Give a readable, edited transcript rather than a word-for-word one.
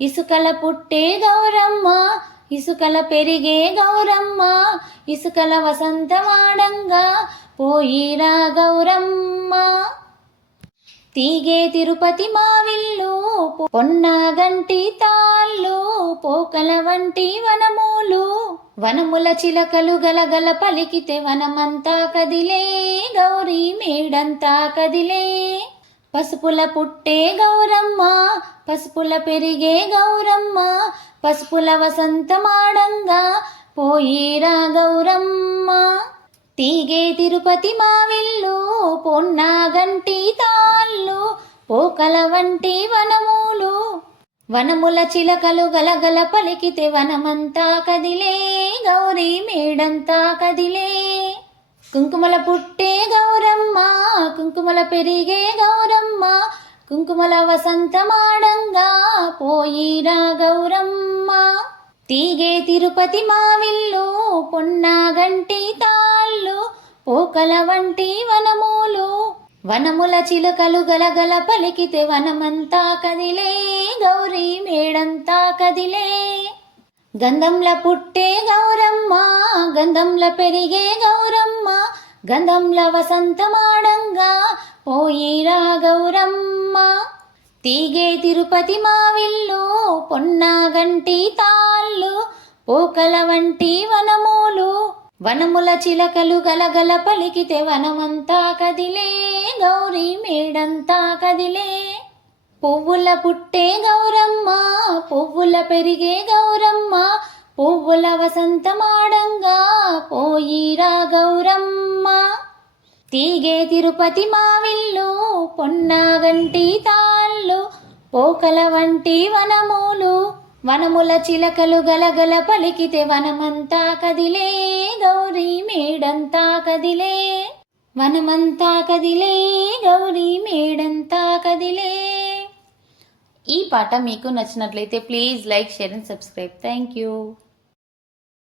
ఇసుకల పుట్టే గౌరమ్మ, ఇసుకల పెరిగే గౌరమ్మ, ఇసుకల వసంతమాడంగా పోయిరా గౌరమ్మ. తీగే తిరుపతి మావిల్లు, పొన్నాగంటి తాళ్ళు, పోకల వంటి వనములు, వనముల చిలకలు గలగల పలికితే వనమంతా కదిలే, గౌరీ మేడంతా కదిలే. పసుపుల పుట్టే గౌరమ్మ, పసుపుల పెరిగే గౌరమ్మ, పసుపుల వసంతమాడంగా పోయిరా గౌరమ్మ. తీగే తిరుపతి మావిల్లు, పొన్నాగంటి తాళ్ళు, పోకల వంటి వనములు, వనముల చిలకలు గలగల పలికితే వనమంతా కదిలే, గౌరీ మేడంతా కదిలే. కుంకుమల పుట్టే గౌరమ్మ, కుంకుమల పెరిగే గౌరమ్మ, కుంకుమల వసంతమాడంగా పోయిరా గౌరమ్మ. తీగే తిరుపతి మావిల్లు, పొన్నాగంటి తాళ్ళు, పోకల వంటి వనములు, వనముల చిలకలు గలగల పలికితే వనమంతా కదిలే, గౌరీ మేడంతా కదిలే. గంధంల పుట్టే గౌరమ్మ, గంధంల పెరిగే గౌరమ్మ, గంధంల వసంతమాడంగా పోయిరా గౌరమ్మ. తీగే తిరుపతి మావిల్లు, పొన్నాగంటి తాళ్ళు, పోకల వంటి వనములు, వనముల చిలకలు గలగల పలికితే వనమంతా కదిలే, గౌరీ మేడంతా కదిలే. పువ్వుల పుట్టే గౌరమ్మ, పువ్వుల పెరిగే గౌరమ్మ, పువ్వుల వసంతమాడంగా పోయిరా గౌరమ్మ. తీగే తిరుపతి మావిల్లు, పొన్నాగంటి తాళ్ళు, పోకల వంటి వనములు, వనముల చిలకలు గలగల పలికితే వనమంతా కదిలే, గౌరీ మేడంతా కదిలే. వనమంతా కదిలే, గౌరీ మేడంతా కదిలే. ఈ పాట మీకు నచ్చినట్లయితే please like, share and subscribe. Thank you.